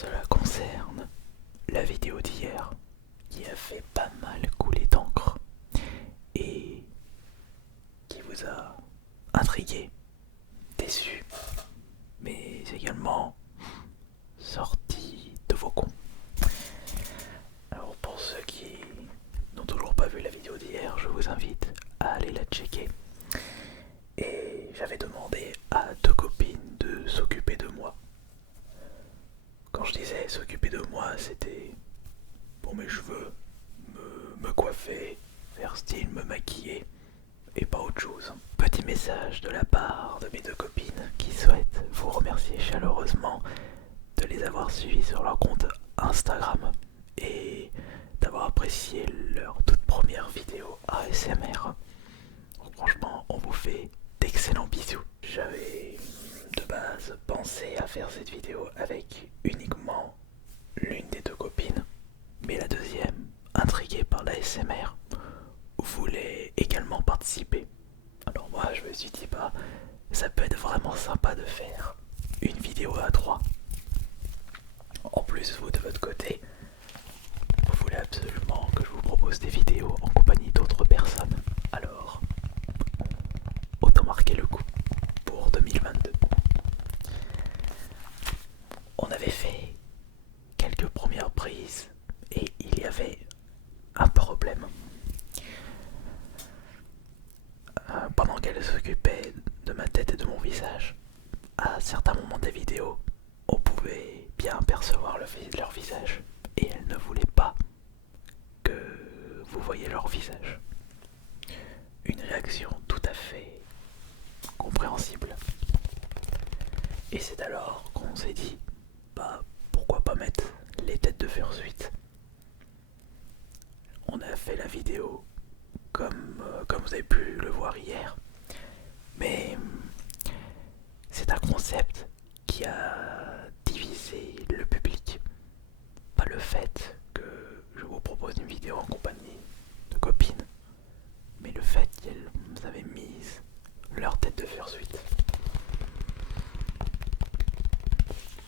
cela concerne la vidéo d'hier qui a fait pas mal couler d'encre et qui vous a intrigué, déçu, mais également sorti de vos gonds. Alors pour ceux qui n'ont toujours pas vu la vidéo d'hier, je vous invite à aller la checker. Et j'avais demandé à deux copines de s'occuper de moi. Quand je disais s'occuper de moi, c'était pour mes cheveux, me coiffer, faire style, me maquiller et pas autre chose. Petit message de la part de mes deux copines qui souhaitent vous remercier chaleureusement de les avoir suivis sur leur compte Instagram et d'avoir apprécié leur toute première vidéo ASMR. Donc franchement, on vous fait d'excellents bisous. J'avais de base pensé à faire cette vidéo avec uniquement l'une des deux copines, mais la deuxième, intriguée par l'ASMR, voulait également participer. Alors moi je me suis dit bah ça peut être vraiment sympa de faire une vidéo à trois. En plus vous de votre côté, vous voulez absolument que je vous propose des vidéos en compagnie d'autres personnes. Alors autant marquer le coup pour 2022. On avait fait quelques premières prises et il y avait un problème. Pendant qu'elle s'occupait de ma tête et de mon visage, à certains moments des vidéos, on pouvait bien percevoir leur visage et elle ne voulait pas que vous voyiez leur visage. Une réaction tout à fait compréhensible. Et c'est alors qu'on s'est dit, bah pourquoi pas mettre les têtes de Fursuit. On a fait la vidéo comme vous avez pu le voir hier, mais c'est un concept qui a divisé le public. Pas le fait que je vous propose une vidéo en compagnie de copines, mais le fait qu'elles avaient mis leur tête de Fursuit.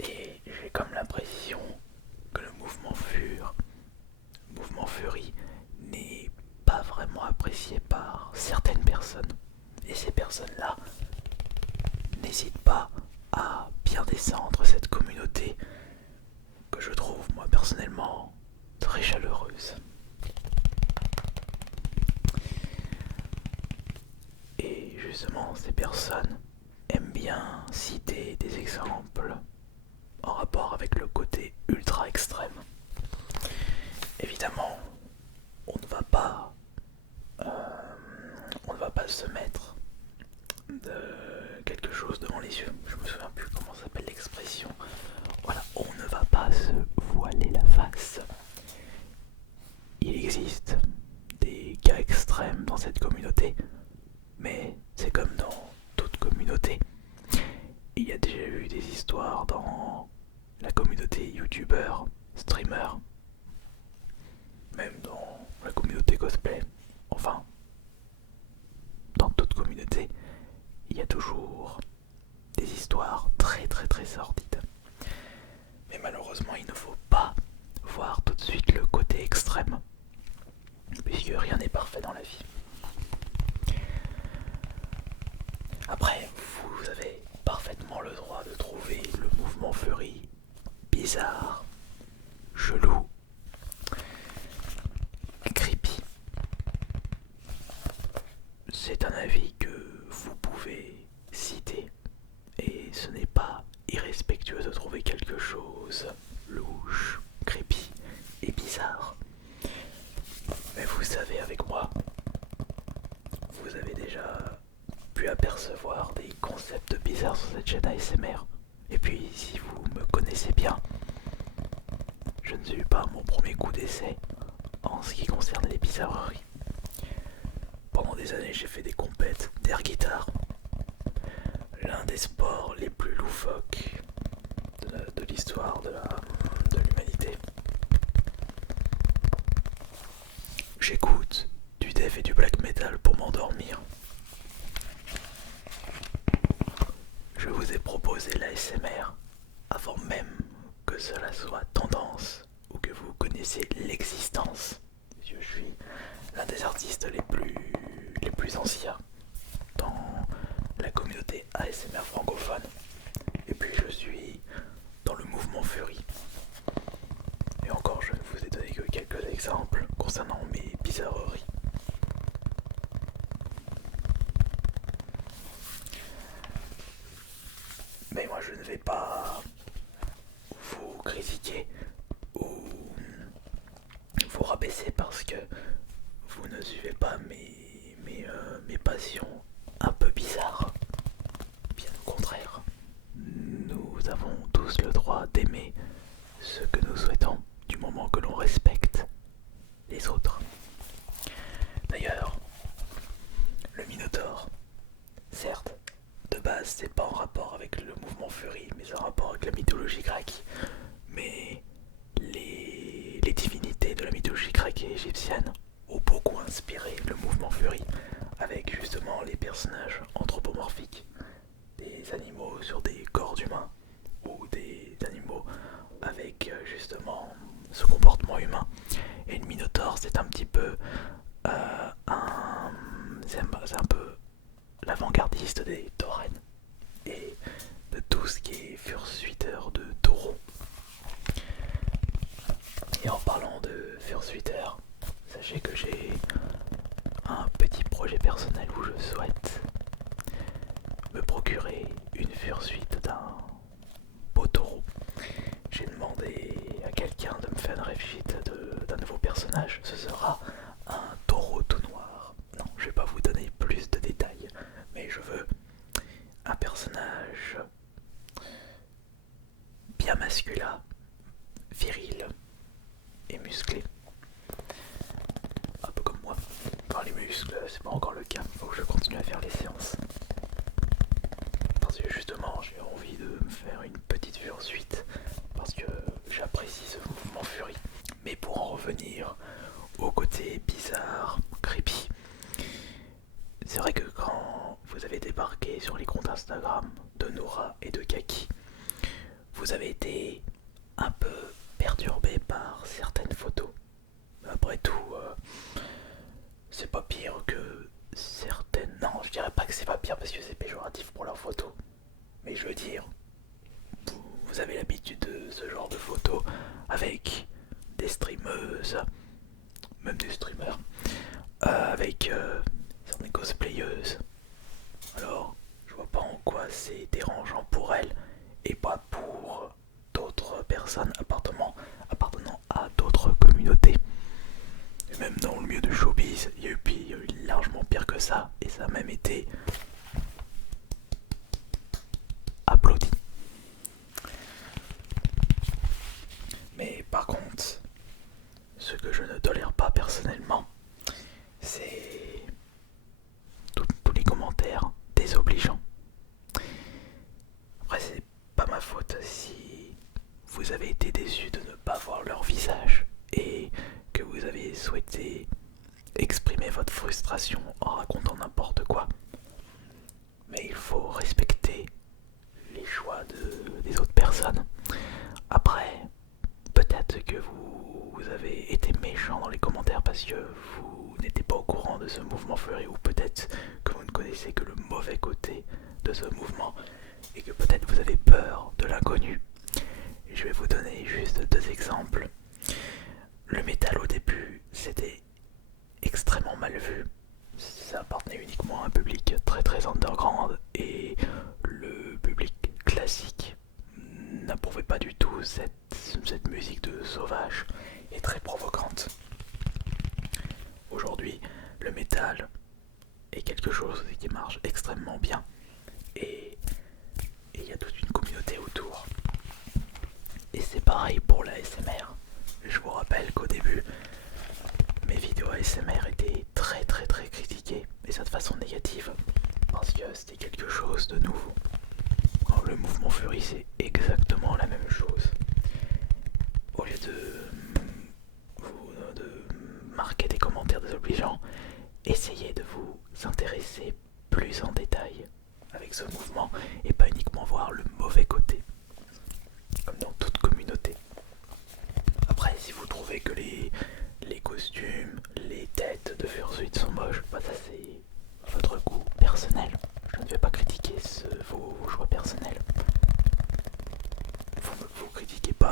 Et j'ai comme l'impression que le mouvement Fury n'est pas vraiment apprécié par certaines personnes. Et ces personnes-là n'hésitent pas à bien descendre cette communauté que je trouve moi personnellement très chaleureuse. Et justement ces personnes aiment bien citer des exemples en rapport avec le côté ultra extrême. Évidemment, on ne va pas se mettre de quelque chose devant les yeux. Je me souviens plus comment s'appelle l'expression. Voilà, on ne va pas se voiler la face. Il existe des cas extrêmes dans cette communauté, mais c'est comme dans toute communauté. Il y a déjà eu des histoires dans la communauté youtubeur, streamer, même dans la communauté cosplay. Enfin, dans toute communauté, il y a toujours des histoires très très très sordides. Mais malheureusement, il ne faut pas voir tout de suite le côté extrême, puisque rien n'est parfait dans la vie. Après, vous avez parfaitement le droit de trouver le mouvement Fury bizarre, chelou, creepy. C'est un avis que vous pouvez citer et ce n'est pas irrespectueux de trouver quelque chose louche, creepy et bizarre. Mais vous savez, avec moi, vous avez déjà pu apercevoir des concepts bizarres sur cette chaîne ASMR. Et puis, si vous me connaissez bien, je ne suis pas à mon premier coup d'essai en ce qui concerne les bizarreries. Pendant des années, j'ai fait des compètes d'air guitare, l'un des sports les plus loufoques de l'histoire de l'humanité. J'écoute du death et du black metal pour m'endormir. Je vous ai proposé l'ASMR avant même que que cela soit tendance ou que vous connaissez l'existence, je suis l'un des artistes les plus anciens dans la communauté ASMR francophone. Et puis je suis dans le mouvement Fury. Et encore, je ne vous ai donné que quelques exemples concernant mes bizarreries. Mais moi je ne vais pas vous critiquer ou vous rabaisser parce que vous ne suivez pas mes passions un peu bizarres. Bien au contraire, nous avons tous le droit d'aimer ce que nous souhaitons du moment que l'on respecte les autres. D'ailleurs, le Minotaure, certes, de base c'est pas en rapport avec le mouvement Fury, mais en rapport avec la mythologie grecque. Mais les divinités de la mythologie grecque et égyptienne ont beaucoup inspiré le mouvement Fury, avec justement les personnages anthropomorphiques, des animaux sur des corps d'humains, ou des animaux avec justement ce comportement humain. Et le Minotaure, c'est un petit peu c'est un peu l'avant-gardiste des taurennes et de tout ce qui est fursuiteur de taureaux. Et en parlant de fursuiteur, sachez que j'ai un petit projet personnel où je souhaite me procurer une fursuite d'un beau taureau. J'ai demandé à quelqu'un de me faire une rêve d'un nouveau personnage. Ce sera un taureau tout noir. Non, je vais pas vous donner plus de détails, mais je veux un personnage bien masculin, viril et musclé. Un peu comme moi. Enfin, les muscles, c'est pas encore le cas. Il faut que je continue à faire les séances. Parce que justement, j'ai envie de me faire une petite fursuite. Parce que j'apprécie ce mouvement Fury. Mais pour en revenir au côté bizarre, creepy, c'est vrai que quand vous avez débarqué sur les comptes Instagram de Nora et de Kaki, vous avez été un peu perturbé par certaines photos. Après tout, c'est pas pire que certaines... Non, je dirais pas que c'est pas pire parce que c'est péjoratif pour leurs photos. Mais je veux dire, vous avez l'habitude de ce genre de photos avec des streameuses, même des streamers, avec certaines cosplayeuses. Alors, je vois pas en quoi c'est dérangeant pour elles et pas pour d'autres personnes appartenant à d'autres communautés. Et même dans le milieu du showbiz, il y a eu largement pire que ça, et ça a même été applaudi. Mais par contre, ce que je ne tolère pas personnellement, c'est tous les commentaires désobligeants. Après, c'est pas ma faute si vous avez été déçu de ne pas voir leur visage et que vous avez souhaité exprimer votre frustration en racontant n'importe quoi. Mais il faut respecter les choix des autres personnes. Après, peut-être que vous avez été méchant dans les commentaires parce que vous n'étiez pas au courant de ce mouvement Fury, ou peut-être que vous ne connaissez que le mauvais côté de ce mouvement et que peut-être vous avez peur de l'inconnu. Je vais vous donner juste deux exemples. Le métal au début, c'était extrêmement mal vu. Ça appartenait uniquement à un public très très underground et le public classique n'approuvait pas du tout cette musique de sauvage et très provocante. Aujourd'hui, le métal est quelque chose qui marche extrêmement bien et il y a toute une communauté autour. Et c'est pareil pour la ASMR. Je vous rappelle qu'au début, mes vidéos ASMR étaient très très très critiquées, et ça de façon négative, parce que c'était quelque chose de nouveau. Alors, le mouvement Fury, c'est exactement la même chose. Au lieu de marquer des commentaires désobligeants, essayez de vous intéresser plus en détail avec ce mouvement et pas uniquement voir le mauvais côté, comme dans toute communauté.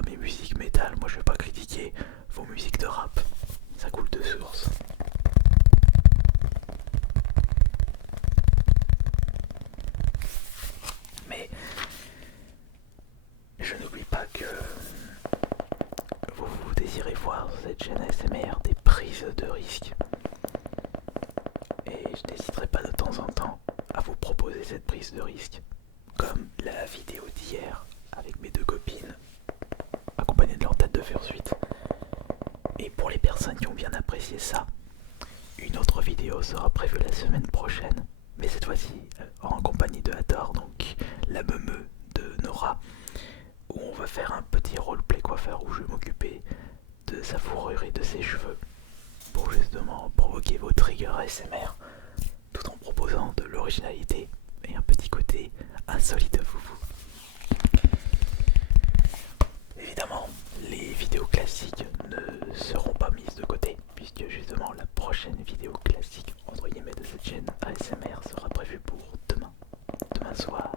pas mes musiques métal, moi je vais pas critiquer vos musiques de rap, ça coule de source. Mais je n'oublie pas que vous désirez voir sur cette chaîne ASMR des prises de risques. Et je n'hésiterai pas de temps en temps à vous proposer cette prise de risque, comme la vidéo d'hier avec mes deux copines, accompagnées de leur tête de fursuite. Et pour les personnes qui ont bien apprécié ça, une autre vidéo sera prévue la semaine prochaine, mais cette fois-ci en compagnie de Hathor, donc la meumeu de Nora, où on va faire un petit roleplay coiffeur où je vais m'occuper de sa fourrure et de ses cheveux pour justement provoquer vos triggers ASMR tout en proposant de l'originalité et un petit côté insolite foufou. Évidemment, les vidéos classiques ne seront pas mises de côté puisque justement la prochaine vidéo classique entre guillemets de cette chaîne ASMR sera prévue pour demain soir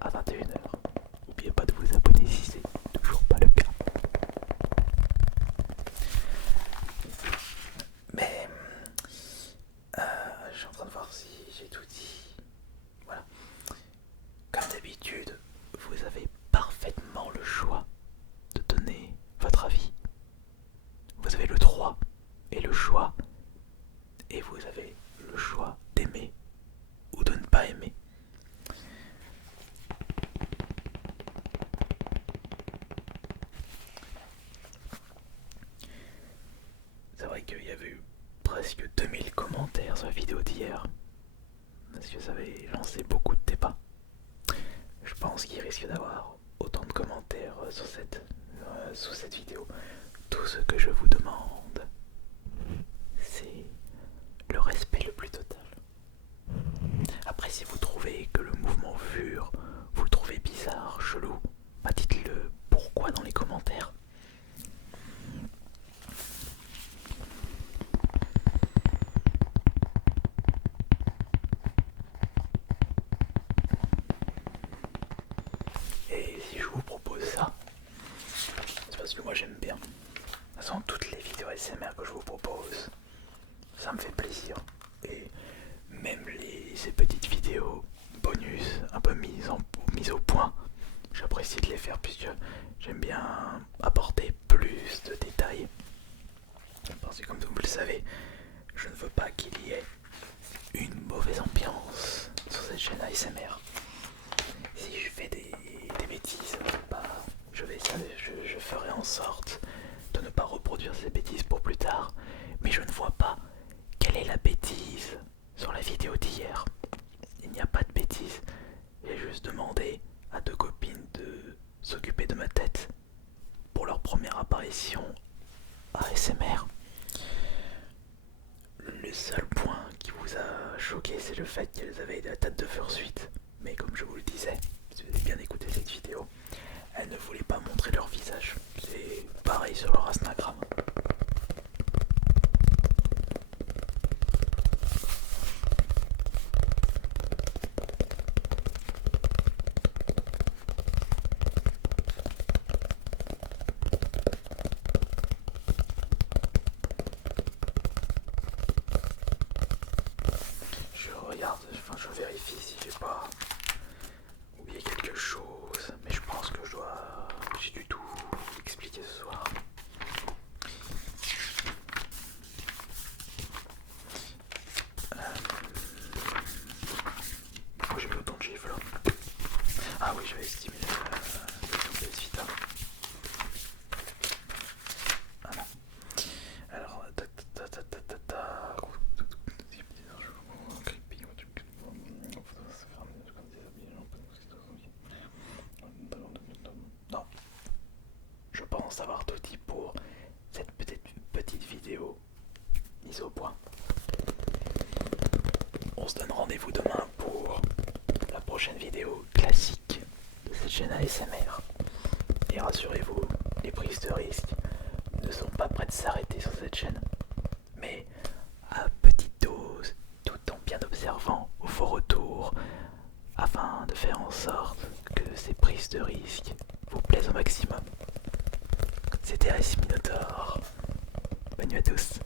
à 21h. N'oubliez pas de vous abonner si c'est toujours pas le cas. Mais je suis en train de voir si j'ai tout dit. Voilà. Comme d'habitude, vous avez parfaitement le choix de donner votre avis. Vous avez le droit et le choix. Et vous avez le choix d'aimer ou de ne pas aimer. C'est vrai qu'il y avait eu presque 2000 commentaires sur la vidéo d'hier, parce que ça avait lancé beaucoup de débats. Je pense qu'il risque d'avoir autant de commentaires sous cette vidéo. Tout ce que je vous demande, c'est le respect le plus total. Après, si vous trouvez que le mouvement fur, vous le trouvez bizarre, chelou, bah dites-le pourquoi dans les commentaires. Et si je vous propose ça, c'est parce que moi j'aime bien. De toute façon, toutes les vidéos ASMR que je vous propose, ça me fait plaisir. Et même ces petites vidéos bonus, un peu mises au point, j'apprécie de les faire puisque j'aime bien apporter plus de détails. Parce que comme vous le savez, je ne veux pas qu'il y ait une mauvaise ambiance sur cette chaîne ASMR. Si je fais des bêtises, bah, je ferai en sorte de ne pas reproduire ces bêtises pour plus tard. Mais je ne vois pas quelle est la bêtise sur la vidéo d'hier. Il n'y a pas de bêtise. J'ai juste demandé à deux copines de s'occuper de ma tête pour leur première apparition ASMR. Le seul point qui vous a choqué, c'est le fait qu'elles avaient la tête de fursuite. Mais comme je vous le disais, si vous avez bien écouté cette vidéo, elles ne voulaient pas montrer leur visage. C'est pareil sur leur Instagram. Je vérifie si j'ai pas oublié quelque chose, mais je pense que j'ai du tout expliqué ce soir. Pourquoi j'ai mis autant de chiffres là? Ah oui, je vais estimer le vita. Voilà. Alors, non, je pense avoir tout dit pour cette petite vidéo mise au point. On se donne rendez-vous demain pour la prochaine vidéo classique de cette chaîne ASMR. Et rassurez-vous, les prises de risque ne sont pas prêtes de s'arrêter sur cette chaîne, mais à petite dose, tout en bien observant vos retours, afin de faire en sorte que ces prises de risque vous plaisent au maximum. c'était Ice Minotaur. Bonne nuit à tous.